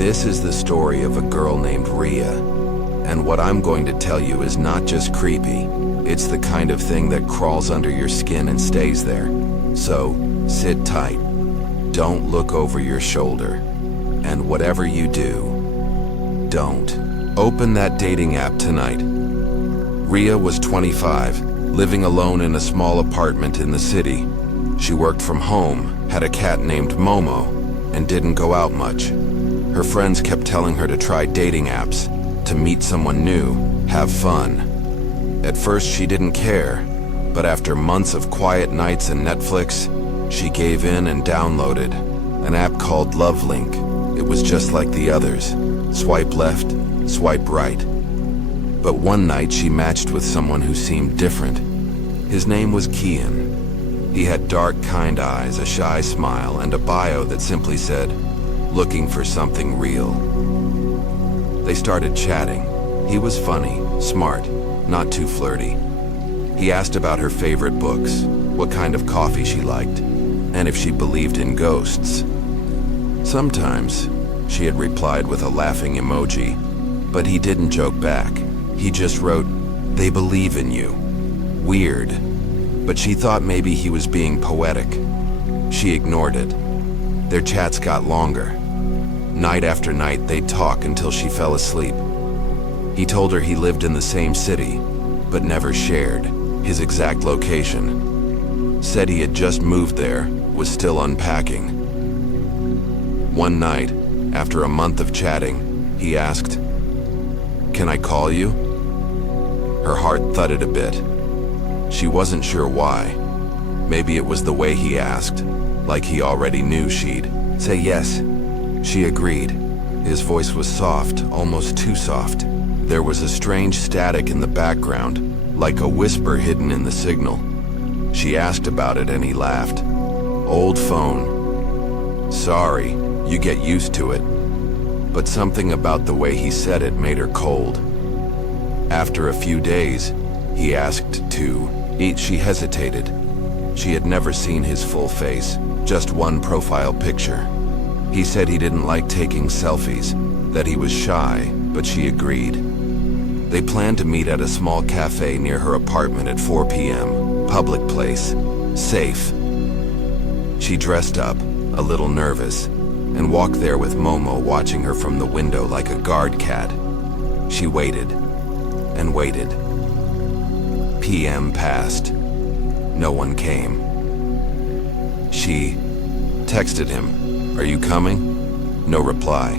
This is the story of a girl named Rhea. And what I'm going to tell you is not just creepy, it's the kind of thing that crawls under your skin and stays there. So, sit tight. Don't look over your shoulder. And whatever you do, don't open that dating app tonight. Rhea was 25, living alone in a small apartment in the city. She worked from home, had a cat named Momo, and didn't go out much. Her friends kept telling her to try dating apps, to meet someone new, have fun. At first she didn't care, but after months of quiet nights and Netflix, she gave in and downloaded an app called Love Link. It was just like the others. Swipe left, swipe right. But one night she matched with someone who seemed different. His name was Kian. He had dark, kind eyes, a shy smile, and a bio that simply said, "Looking for something real." They started chatting. He was funny, smart, not too flirty. He asked about her favorite books, what kind of coffee she liked, and if she believed in ghosts. Sometimes, she had replied with a laughing emoji, but he didn't joke back. He just wrote, "They believe in you." Weird, but she thought maybe he was being poetic. She ignored it. Their chats got longer. Night after night, they'd talk until she fell asleep. He told her he lived in the same city, but never shared his exact location. Said he had just moved there, was still unpacking. One night, after a month of chatting, he asked, "Can I call you?" Her heart thudded a bit. She wasn't sure why. Maybe it was the way he asked, like he already knew she'd say yes. She agreed. His voice was soft, almost too soft. There was a strange static in the background, like a whisper hidden in the signal. She asked about it and he laughed. "Old phone. Sorry, you get used to it." But something about the way he said it made her cold. After a few days, he asked to eat. She hesitated. She had never seen his full face, just one profile picture. He said he didn't like taking selfies, that he was shy, but she agreed. They planned to meet at a small cafe near her apartment at 4 p.m. Public place. Safe. She dressed up, a little nervous, and walked there with Momo watching her from the window like a guard cat. She waited and waited. PM passed. No one came. She texted him, "Are you coming?" No reply.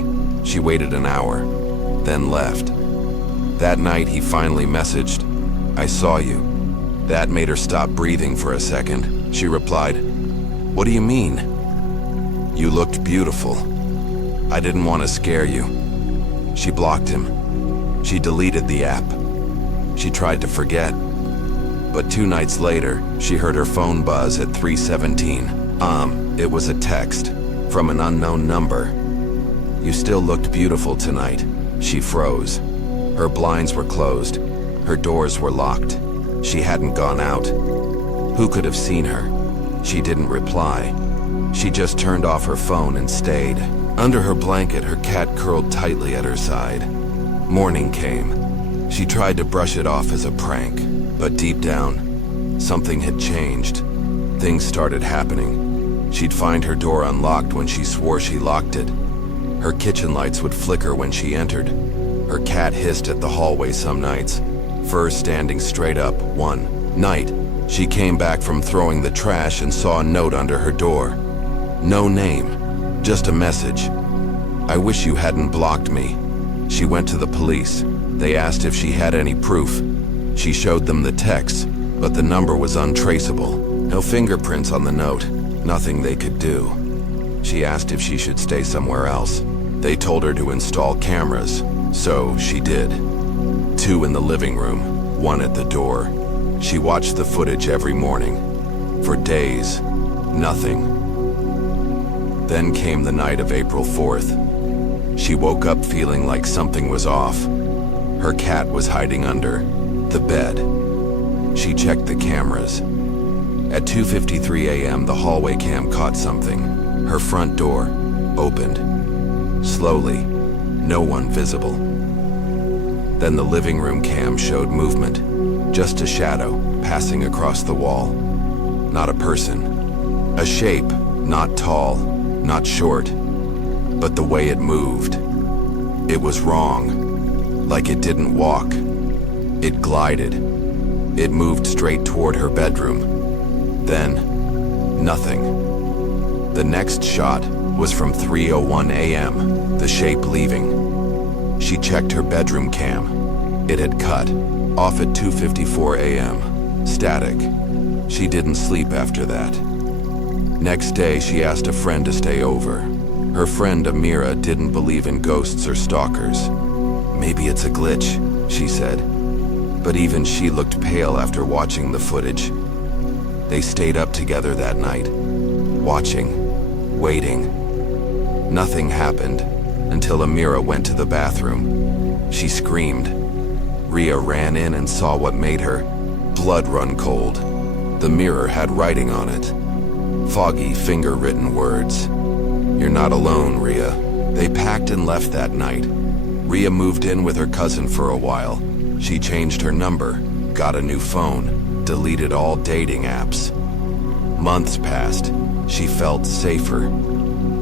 She waited an hour, then left. That night he finally messaged, "I saw you." That made her stop breathing for a second. She replied, "What do you mean?" "You looked beautiful. I didn't want to scare you." She blocked him. She deleted the app. She tried to forget. But 2 nights later, she heard her phone buzz at 3:17. It was a text from an unknown number. "You still looked beautiful tonight." She froze. Her blinds were closed. Her doors were locked. She hadn't gone out. Who could have seen her? She didn't reply. She just turned off her phone and stayed. Under her blanket, her cat curled tightly at her side. Morning came. She tried to brush it off as a prank, but deep down, something had changed. Things started happening. She'd find her door unlocked when she swore she locked it. Her kitchen lights would flicker when she entered. Her cat hissed at the hallway some nights, fur standing straight up. One night, she came back from throwing the trash and saw a note under her door. No name, just a message. "I wish you hadn't blocked me." She went to the police. They asked if she had any proof. She showed them the text, but the number was untraceable. No fingerprints on the note, nothing they could do. She asked if she should stay somewhere else. They told her to install cameras, so she did. 2 in the living room, 1 at the door. She watched the footage every morning. For days, nothing. Then came the night of April 4th. She woke up feeling like something was off. Her cat was hiding under the bed. She checked the cameras. At 2:53 a.m., the hallway cam caught something. Her front door opened. slowly, no one visible. Then the living room cam showed movement, just a shadow passing across the wall. Not a person. A shape, not tall, not short, but the way it moved. It was wrong, like it didn't walk. It glided. It moved straight toward her bedroom. Then, nothing. The next shot was from 3:01 a.m., the shape leaving. She checked her bedroom cam. It had cut, off at 2:54 a.m., static. She didn't sleep after that. Next day, she asked a friend to stay over. Her friend Amira didn't believe in ghosts or stalkers. Maybe it's a glitch, she said. But even she looked pale after watching the footage. They stayed up together that night, watching, waiting. Nothing happened until Amira went to the bathroom. She screamed. Rhea ran in and saw what made her blood run cold. The mirror had writing on it. Foggy, finger-written words. "You're not alone, Rhea." They packed and left that night. Rhea moved in with her cousin for a while. She changed her number, got a new phone, deleted all dating apps. Months passed. She felt safer.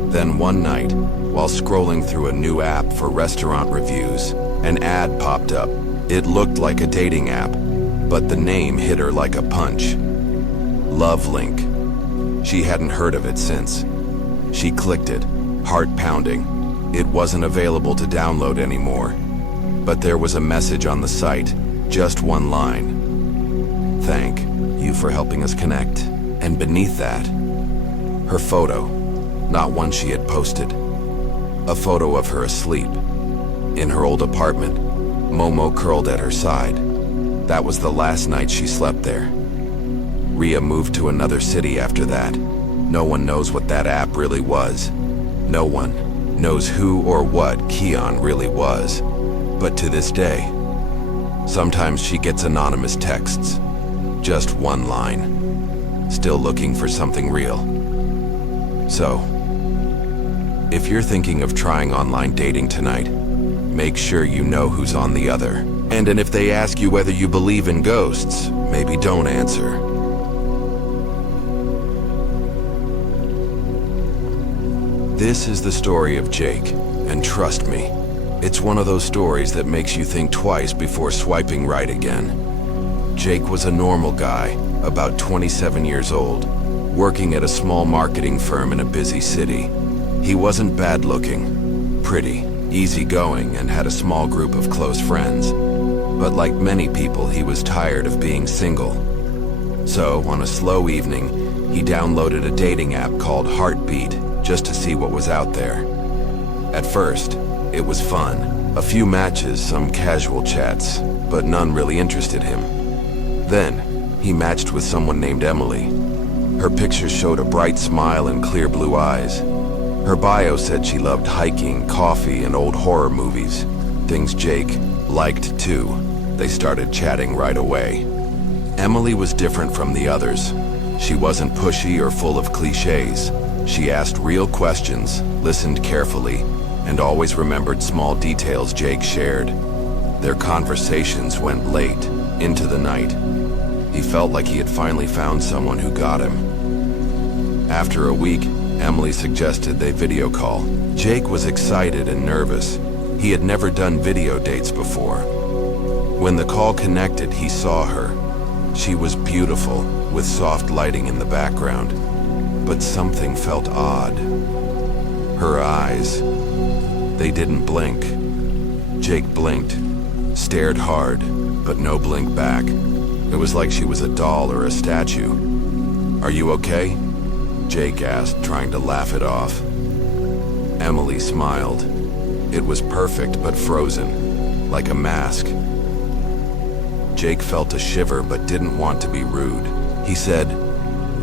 Then one night, while scrolling through a new app for restaurant reviews, an ad popped up. It looked like a dating app, but the name hit her like a punch. Love Link. She hadn't heard of it since. She clicked it, heart pounding. It wasn't available to download anymore. But there was a message on the site, just one line. "Thank you for helping us connect." And beneath that, her photo, not one she had posted. A photo of her asleep, in her old apartment, Momo curled at her side. That was the last night she slept there. Rhea moved to another city after that. No one knows what that app really was. No one knows who or what Keon really was. But to this day, sometimes she gets anonymous texts. Just one line. Still looking for something real. So, if you're thinking of trying online dating tonight, make sure you know who's on the other. And if they ask you whether you believe in ghosts, maybe don't answer. This is the story of Jake, and trust me, it's one of those stories that makes you think twice before swiping right again. Jake was a normal guy, about 27 years old, working at a small marketing firm in a busy city. He wasn't bad looking, pretty, easygoing, and had a small group of close friends. But like many people, he was tired of being single. So, on a slow evening, he downloaded a dating app called Heartbeat just to see what was out there. At first, it was fun. A few matches, some casual chats, but none really interested him. Then, he matched with someone named Emily. Her picture showed a bright smile and clear blue eyes. Her bio said she loved hiking, coffee, and old horror movies. Things Jake liked too. They started chatting right away. Emily was different from the others. She wasn't pushy or full of cliches. She asked real questions, listened carefully, and always remembered small details Jake shared. Their conversations went late, into the night. He felt like he had finally found someone who got him. After a week, Emily suggested they video call. Jake was excited and nervous. He had never done video dates before. When the call connected, he saw her. She was beautiful, with soft lighting in the background. But something felt odd. Her eyes, they didn't blink. Jake blinked, stared hard, but no blink back. It was like she was a doll or a statue. "Are you okay?" Jake asked, trying to laugh it off. Emily smiled. It was perfect but frozen, like a mask. Jake felt a shiver but didn't want to be rude. He said,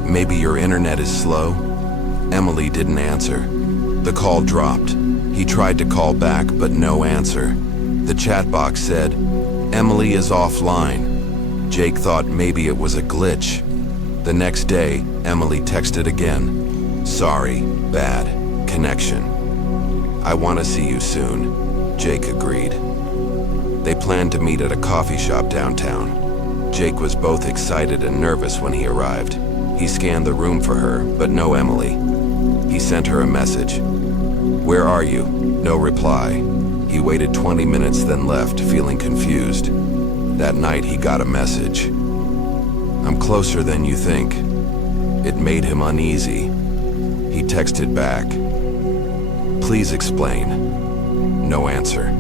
"Maybe your internet is slow?" Emily didn't answer. The call dropped. He tried to call back, but no answer. The chat box said, "Emily is offline." Jake thought maybe it was a glitch. The next day, Emily texted again. "Sorry, bad connection." "I want to see you soon," Jake agreed. They planned to meet at a coffee shop downtown. Jake was both excited and nervous when he arrived. He scanned the room for her, but no Emily. He sent her a message. "Where are you?" No reply. He waited 20 minutes, then left, feeling confused. That night he got a message. "I'm closer than you think." It made him uneasy. He texted back, "Please explain." No answer.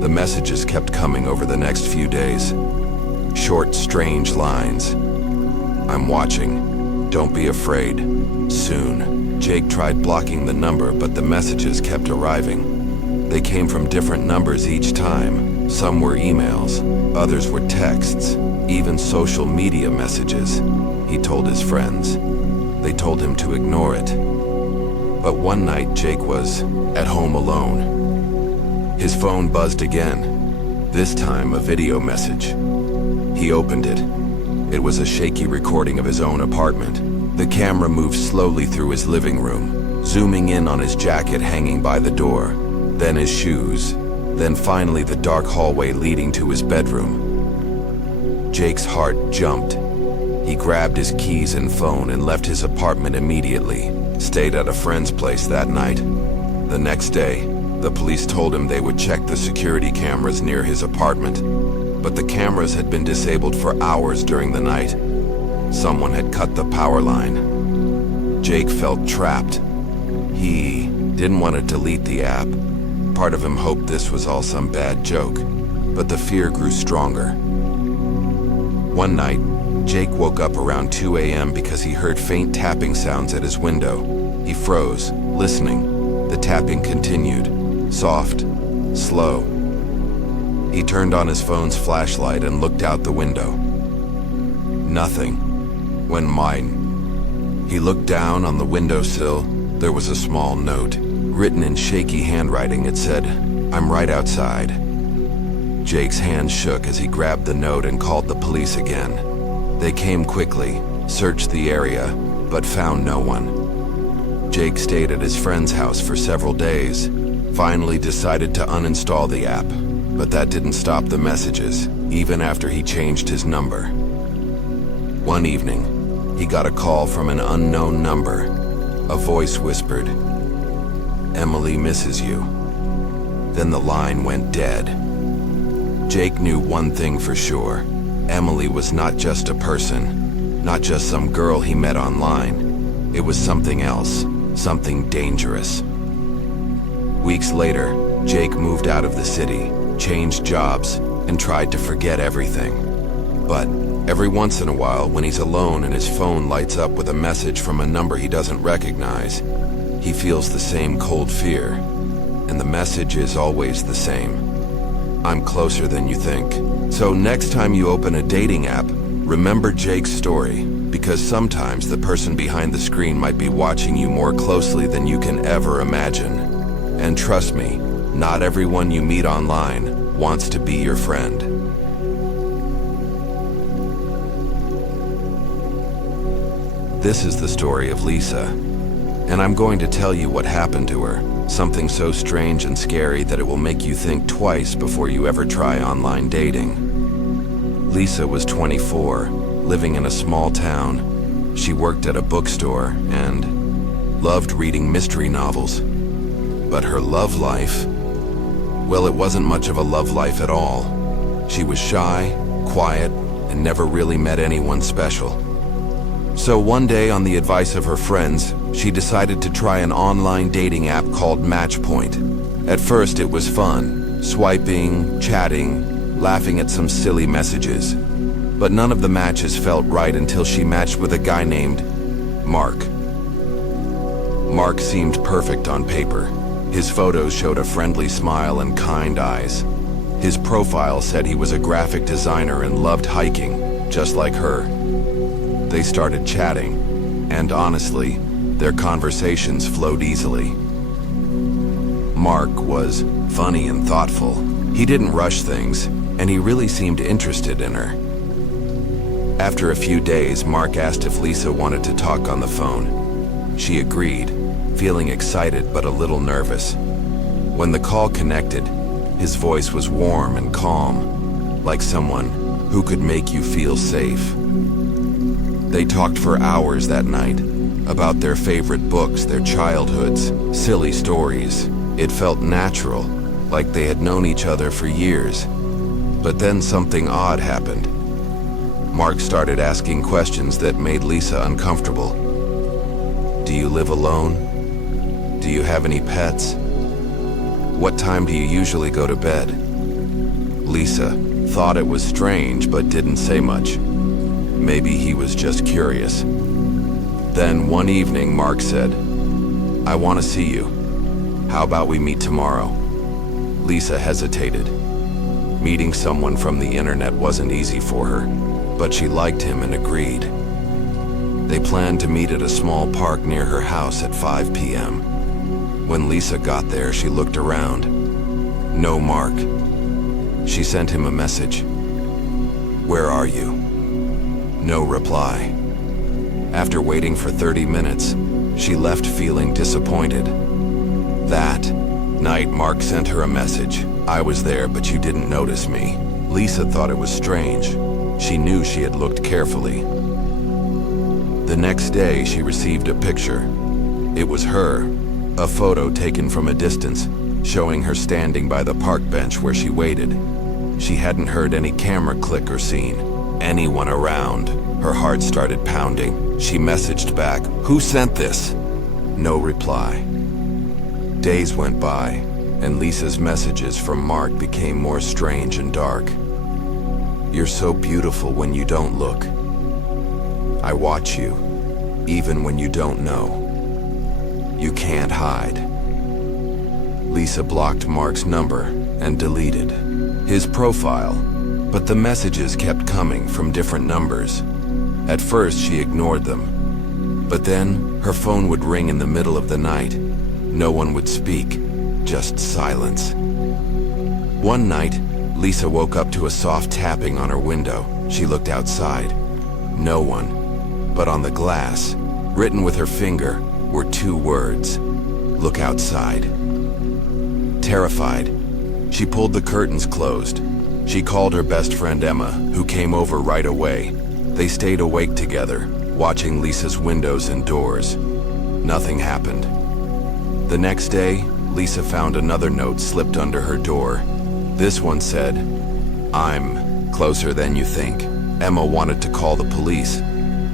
The messages kept coming over the next few days. Short, strange lines. "I'm watching. Don't be afraid. Soon." Jake tried blocking the number, but the messages kept arriving. They came from different numbers each time. Some were emails, others were texts, even social media messages. He told his friends. They told him to ignore it. But one night Jake was at home alone. His phone buzzed again, this time a video message. He opened it. It was a shaky recording of his own apartment. The camera moved slowly through his living room, zooming in on his jacket hanging by the door, then his shoes, then finally the dark hallway leading to his bedroom. Jake's heart jumped. He grabbed his keys and phone and left his apartment immediately, stayed at a friend's place that night. The next day, the police told him they would check the security cameras near his apartment, but the cameras had been disabled for hours during the night. Someone had cut the power line. Jake felt trapped. He didn't want to delete the app. Part of him hoped this was all some bad joke, but the fear grew stronger. One night, Jake woke up around 2 a.m. because he heard faint tapping sounds at his window. He froze, listening. The tapping continued, soft, slow. He turned on his phone's flashlight and looked out the window. Nothing. When mine. He looked down on the windowsill. There was a small note. Written in shaky handwriting, it said, "I'm right outside." Jake's hands shook as he grabbed the note and called the police again. They came quickly, searched the area, but found no one. Jake stayed at his friend's house for several days, finally decided to uninstall the app, but that didn't stop the messages, even after he changed his number. One evening, he got a call from an unknown number. A voice whispered, "Emily misses you." Then the line went dead. Jake knew one thing for sure. Emily was not just a person, not just some girl he met online. It was something else, something dangerous. Weeks later, Jake moved out of the city, changed jobs, and tried to forget everything. But every once in a while, when he's alone and his phone lights up with a message from a number he doesn't recognize, he feels the same cold fear. And the message is always the same. "I'm closer than you think." So next time you open a dating app, remember Jake's story, because sometimes the person behind the screen might be watching you more closely than you can ever imagine. And trust me, not everyone you meet online wants to be your friend. This is the story of Lisa, and I'm going to tell you what happened to her. Something so strange and scary that it will make you think twice before you ever try online dating. Lisa was 24, living in a small town. She worked at a bookstore and loved reading mystery novels. But her love life, well, it wasn't much of a love life at all. She was shy, quiet, and never really met anyone special. So one day, on the advice of her friends, she decided to try an online dating app called Matchpoint. At first it was fun, swiping, chatting, laughing at some silly messages. But none of the matches felt right until she matched with a guy named Mark. Mark seemed perfect on paper. His photos showed a friendly smile and kind eyes. His profile said he was a graphic designer and loved hiking, just like her. They started chatting, and honestly, their conversations flowed easily. Mark was funny and thoughtful. He didn't rush things, and he really seemed interested in her. After a few days, Mark asked if Lisa wanted to talk on the phone. She agreed, feeling excited but a little nervous. When the call connected, his voice was warm and calm, like someone who could make you feel safe. They talked for hours that night, about their favorite books, their childhoods, silly stories. It felt natural, like they had known each other for years. But then something odd happened. Mark started asking questions that made Lisa uncomfortable. Do you live alone? Do you have any pets? What time do you usually go to bed? Lisa thought it was strange but didn't say much. Maybe he was just curious. Then one evening, Mark said, I want to see you. How about we meet tomorrow? Lisa hesitated. Meeting someone from the internet wasn't easy for her, but she liked him and agreed. They planned to meet at a small park near her house at 5 p.m. When Lisa got there, she looked around. No Mark. She sent him a message. Where are you? No reply. After waiting for 30 minutes, she left feeling disappointed. That night, Mark sent her a message. I was there, but you didn't notice me. Lisa thought it was strange. She knew she had looked carefully. The next day, she received a picture. It was her, a photo taken from a distance, showing her standing by the park bench where she waited. She hadn't heard any camera click or seen anyone around. Her heart started pounding. She messaged back, "Who sent this?" No reply. Days went by, and Lisa's messages from Mark became more strange and dark. You're so beautiful when you don't look. I watch you, even when you don't know. You can't hide. Lisa blocked Mark's number and deleted his profile, but the messages kept coming from different numbers. At first, she ignored them, but then her phone would ring in the middle of the night. No one would speak, just silence. One night, Lisa woke up to a soft tapping on her window. She looked outside. No one, but on the glass, written with her finger, were 2 words: look outside. Terrified, she pulled the curtains closed. She called her best friend Emma, who came over right away. They stayed awake together, watching Lisa's windows and doors. Nothing happened. The next day, Lisa found another note slipped under her door. This one said, I'm closer than you think. Emma wanted to call the police,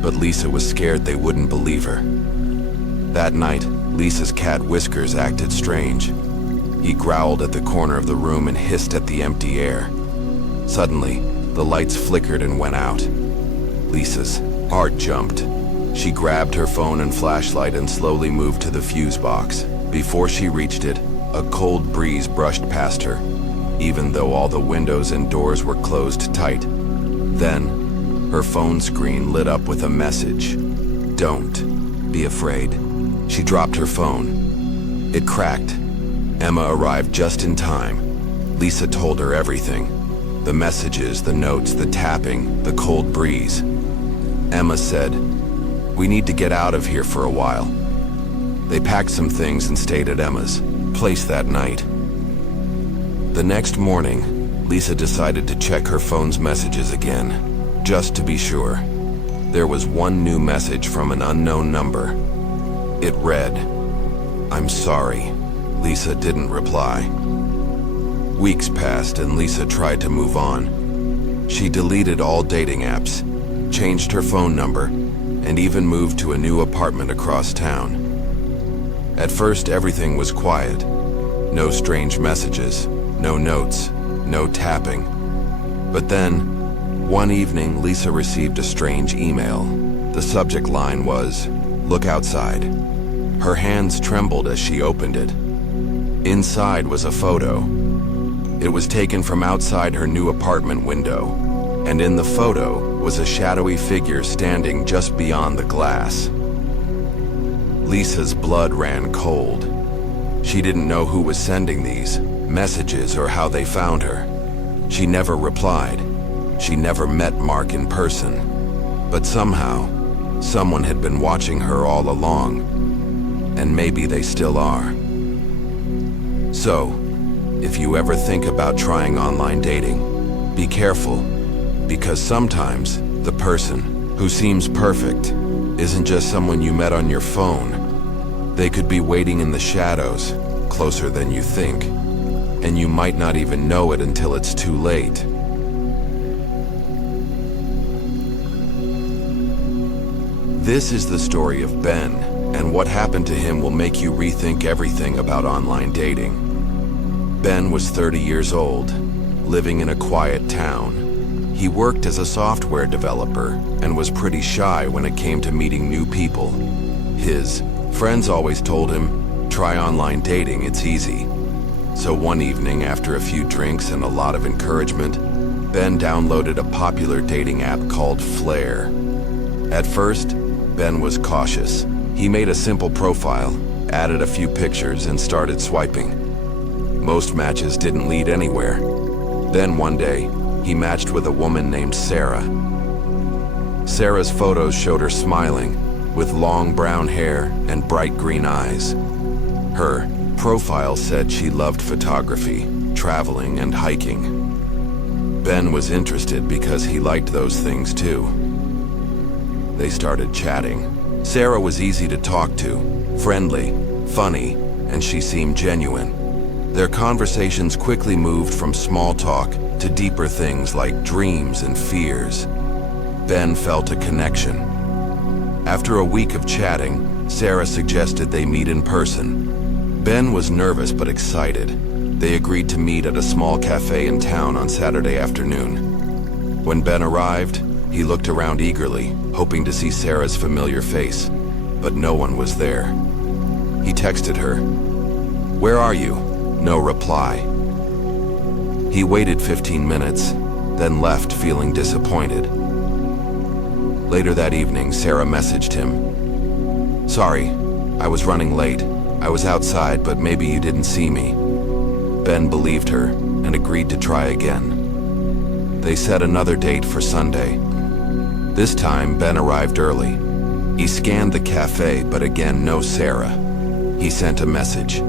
but Lisa was scared they wouldn't believe her. That night, Lisa's cat Whiskers acted strange. He growled at the corner of the room and hissed at the empty air. Suddenly, the lights flickered and went out. Lisa's heart jumped. She grabbed her phone and flashlight and slowly moved to the fuse box. Before she reached it, a cold breeze brushed past her, even though all the windows and doors were closed tight. Then, her phone screen lit up with a message. Don't be afraid. She dropped her phone. It cracked. Emma arrived just in time. Lisa told her everything. The messages, the notes, the tapping, the cold breeze. Emma said, we need to get out of here for a while. They packed some things and stayed at Emma's place that night. The next morning, Lisa decided to check her phone's messages again, just to be sure. There was one new message from an unknown number. It read, I'm sorry. Lisa didn't reply. Weeks passed and Lisa tried to move on. She deleted all dating apps, changed her phone number, and even moved to a new apartment across town. At first, everything was quiet. No strange messages, no notes, no tapping. But then, one evening, Lisa received a strange email. The subject line was, look outside. Her hands trembled as she opened it. Inside was a photo. It was taken from outside her new apartment window, and in the photo was a shadowy figure standing just beyond the glass. Lisa's blood ran cold. She didn't know who was sending these messages or how they found her. She never replied. She never met Mark in person. But somehow, someone had been watching her all along, and maybe they still are. So, if you ever think about trying online dating, be careful, because sometimes the person who seems perfect isn't just someone you met on your phone. They could be waiting in the shadows, closer than you think, and you might not even know it until it's too late. This is the story of Ben, and what happened to him will make you rethink everything about online dating. Ben was 30 years old, living in a quiet town. He worked as a software developer and was pretty shy when it came to meeting new people. His friends always told him, "Try online dating, it's easy." So one evening, after a few drinks and a lot of encouragement, Ben downloaded a popular dating app called Flare. At first, Ben was cautious. He made a simple profile, added a few pictures, and started swiping. Most matches didn't lead anywhere. Then one day, he matched with a woman named Sarah. Sarah's photos showed her smiling, with long brown hair and bright green eyes. Her profile said she loved photography, traveling, and hiking. Ben was interested because he liked those things too. They started chatting. Sarah was easy to talk to, friendly, funny, and she seemed genuine. Their conversations quickly moved from small talk to deeper things like dreams and fears. Ben felt a connection. After a week of chatting, Sarah suggested they meet in person. Ben was nervous but excited. They agreed to meet at a small cafe in town on Saturday afternoon. When Ben arrived, he looked around eagerly, hoping to see Sarah's familiar face, but no one was there. He texted her, "Where are you?" No reply. He waited 15 minutes, then left feeling disappointed. Later that evening, Sarah messaged him, "Sorry, I was running late. I was outside, but maybe you didn't see me." Ben believed her and agreed to try again. They set another date for Sunday. This time, Ben arrived early. He scanned the cafe, but again, no Sarah. He sent a message.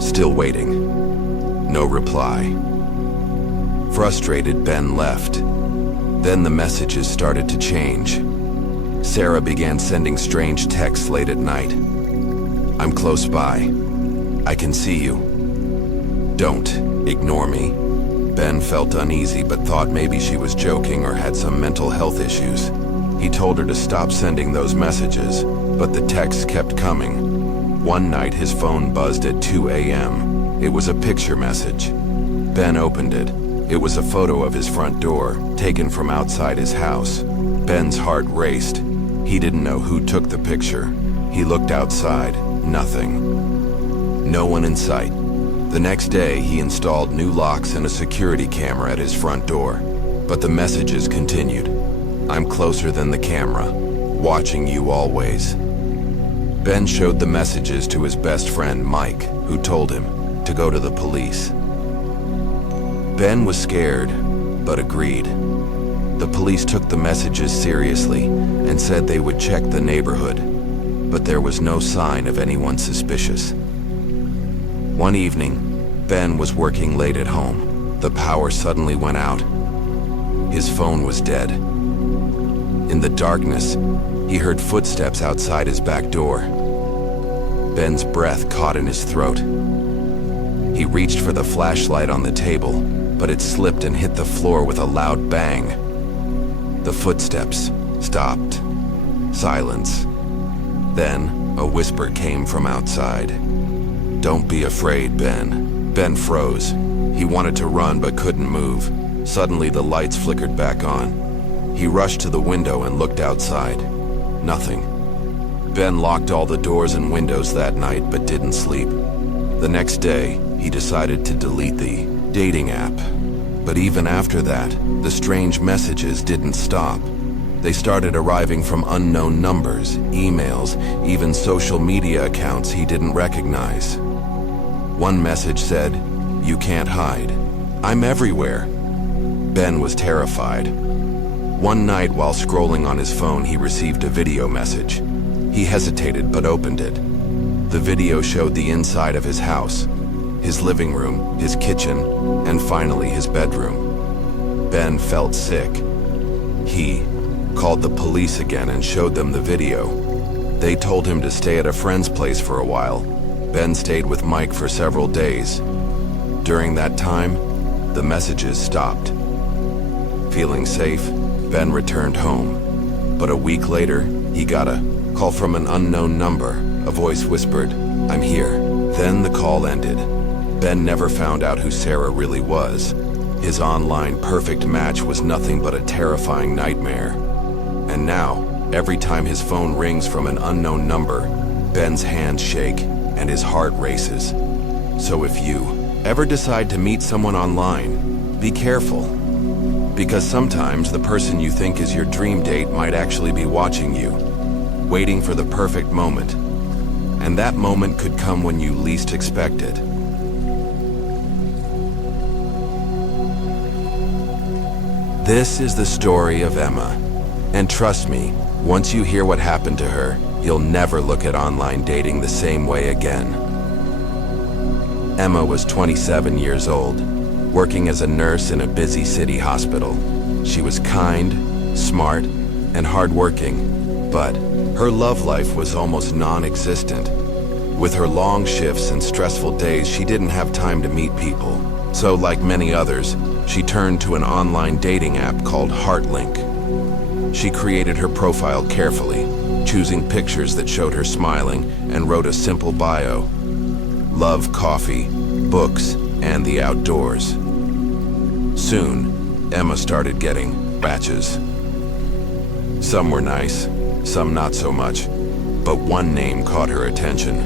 "Still waiting." No reply. Frustrated, Ben left. Then the messages started to change. Sarah began sending strange texts late at night. "I'm close by. I can see you. Don't ignore me." Ben felt uneasy but thought maybe she was joking or had some mental health issues. He told her to stop sending those messages, but the texts kept coming. One night his phone buzzed at 2 a.m. It was a picture message. Ben opened it. It was a photo of his front door, taken from outside his house. Ben's heart raced. He didn't know who took the picture. He looked outside. Nothing. No one in sight. The next day, he installed new locks and a security camera at his front door. But the messages continued. "I'm closer than the camera, watching you always." Ben showed the messages to his best friend, Mike, who told him to go to the police. Ben was scared, but agreed. The police took the messages seriously and said they would check the neighborhood, but there was no sign of anyone suspicious. One evening, Ben was working late at home. The power suddenly went out. His phone was dead. In the darkness, he heard footsteps outside his back door. Ben's breath caught in his throat. He reached for the flashlight on the table, but it slipped and hit the floor with a loud bang. The footsteps stopped. Silence. Then, a whisper came from outside. "Don't be afraid, Ben." Ben froze. He wanted to run but couldn't move. Suddenly, the lights flickered back on. He rushed to the window and looked outside. Nothing. Ben locked all the doors and windows that night but didn't sleep. The next day, he decided to delete the dating app. But even after that, the strange messages didn't stop. They started arriving from unknown numbers, emails, even social media accounts he didn't recognize. One message said, "You can't hide. I'm everywhere." Ben was terrified. One night while scrolling on his phone, he received a video message. He hesitated but opened it. The video showed the inside of his house. his living room, his kitchen, and finally his bedroom. Ben felt sick. He called the police again and showed them the video. They told him to stay at a friend's place for a while. Ben stayed with Mike for several days. During that time, the messages stopped. Feeling safe, Ben returned home. But a week later, he got a call from an unknown number. A voice whispered, "I'm here." Then the call ended. Ben never found out who Sarah really was. His online perfect match was nothing but a terrifying nightmare. And now, every time his phone rings from an unknown number, Ben's hands shake and his heart races. So if you ever decide to meet someone online, be careful. Because sometimes the person you think is your dream date might actually be watching you, waiting for the perfect moment. And that moment could come when you least expect it. This is the story of Emma. And trust me, once you hear what happened to her, you'll never look at online dating the same way again. Emma was 27 years old, working as a nurse in a busy city hospital. She was kind, smart, and hardworking, but her love life was almost non-existent. With her long shifts and stressful days, she didn't have time to meet people. So, like many others, she turned to an online dating app called HeartLink. She created her profile carefully, choosing pictures that showed her smiling, and wrote a simple bio. Love coffee, books, and the outdoors. Soon, Emma started getting matches. Some were nice, some not so much, but one name caught her attention: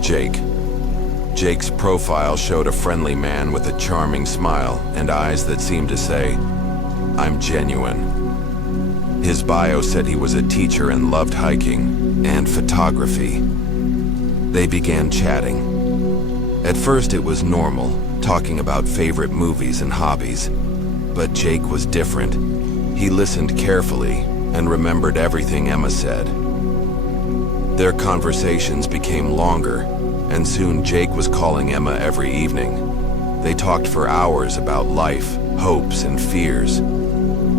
Jake. Jake's profile showed a friendly man with a charming smile and eyes that seemed to say, "I'm genuine." His bio said he was a teacher and loved hiking and photography. They began chatting. At first it was normal, talking about favorite movies and hobbies. But Jake was different. He listened carefully and remembered everything Emma said. Their conversations became longer, and soon Jake was calling Emma every evening. They talked for hours about life, hopes, and fears.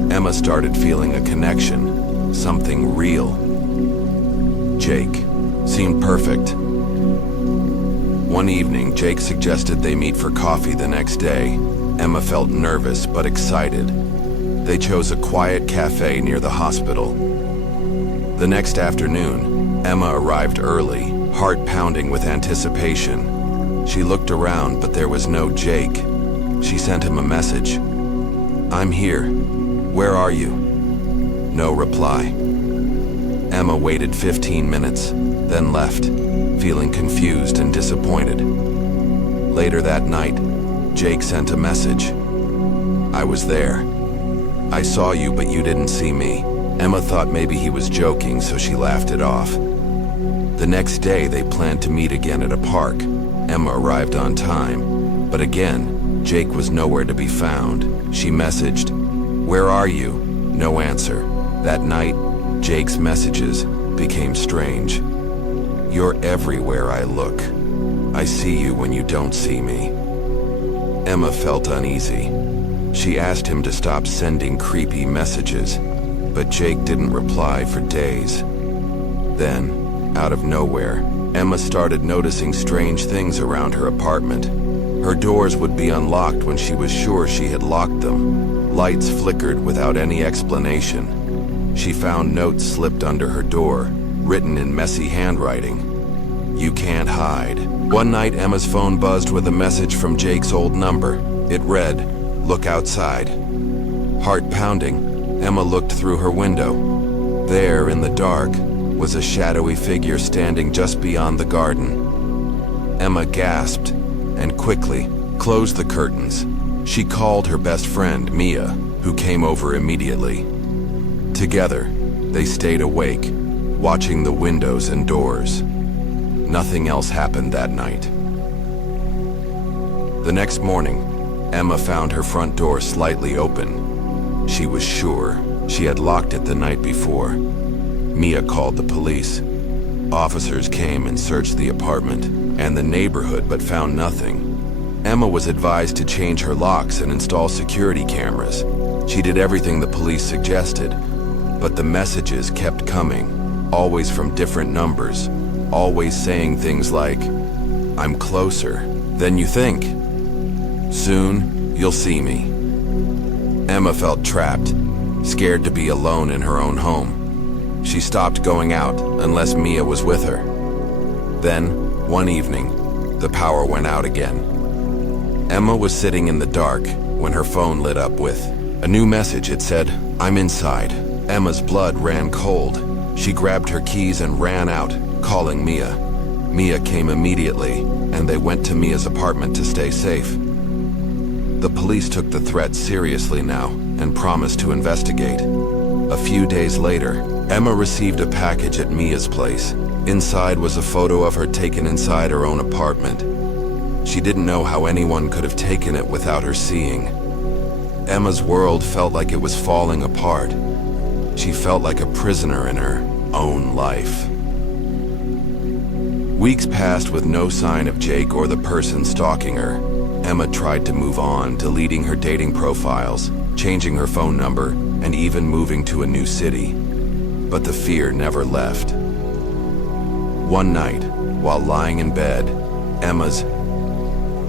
Emma started feeling a connection, something real. Jake seemed perfect. One evening, Jake suggested they meet for coffee the next day. Emma felt nervous but excited. They chose a quiet cafe near the hospital. The next afternoon, Emma arrived early, heart pounding with anticipation. She looked around, but there was no Jake. She sent him a message. "I'm here. Where are you?" No reply. Emma waited 15 minutes, then left, feeling confused and disappointed. Later that night, Jake sent a message. "I was there. I saw you, but you didn't see me." Emma thought maybe he was joking, so she laughed it off. The next day, they planned to meet again at a park. Emma arrived on time, but again, Jake was nowhere to be found. She messaged, "Where are you?" No answer. That night, Jake's messages became strange. "You're everywhere I look. I see you when you don't see me." Emma felt uneasy. She asked him to stop sending creepy messages, but Jake didn't reply for days. Then, out of nowhere, Emma started noticing strange things around her apartment. Her doors would be unlocked when she was sure she had locked them. Lights flickered without any explanation. She found notes slipped under her door, written in messy handwriting. "You can't hide." One night, Emma's phone buzzed with a message from Jake's old number. It read, "Look outside." Heart pounding, Emma looked through her window. There, in the dark, was a shadowy figure standing just beyond the garden. Emma gasped and quickly closed the curtains. She called her best friend, Mia, who came over immediately. Together, they stayed awake, watching the windows and doors. Nothing else happened that night. The next morning, Emma found her front door slightly open. She was sure she had locked it the night before. Mia called the police. Officers came and searched the apartment and the neighborhood but found nothing. Emma was advised to change her locks and install security cameras. She did everything the police suggested, but the messages kept coming, always from different numbers, always saying things like, "I'm closer than you think. Soon, you'll see me." Emma felt trapped, scared to be alone in her own home. She stopped going out unless Mia was with her. Then, one evening, the power went out again. Emma was sitting in the dark when her phone lit up with a new message. It said, "I'm inside." Emma's blood ran cold. She grabbed her keys and ran out, calling Mia. Mia came immediately, and they went to Mia's apartment to stay safe. The police took the threat seriously now and promised to investigate. A few days later, Emma received a package at Mia's place. Inside was a photo of her taken inside her own apartment. She didn't know how anyone could have taken it without her seeing. Emma's world felt like it was falling apart. She felt like a prisoner in her own life. Weeks passed with no sign of Jake or the person stalking her. Emma tried to move on, deleting her dating profiles, changing her phone number, and even moving to a new city. But the fear never left. One night, while lying in bed, Emma's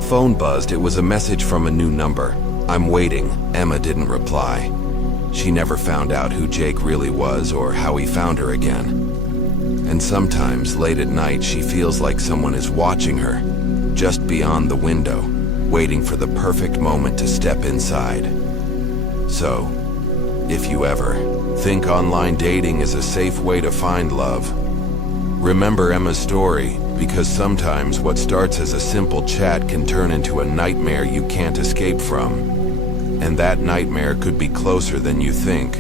phone buzzed. It was a message from a new number. "I'm waiting." Emma didn't reply. She never found out who Jake really was or how he found her again. And sometimes, late at night, she feels like someone is watching her, just beyond the window, waiting for the perfect moment to step inside. So, if you ever think online dating is a safe way to find love, remember Emma's story, because sometimes what starts as a simple chat can turn into a nightmare you can't escape from. And that nightmare could be closer than you think.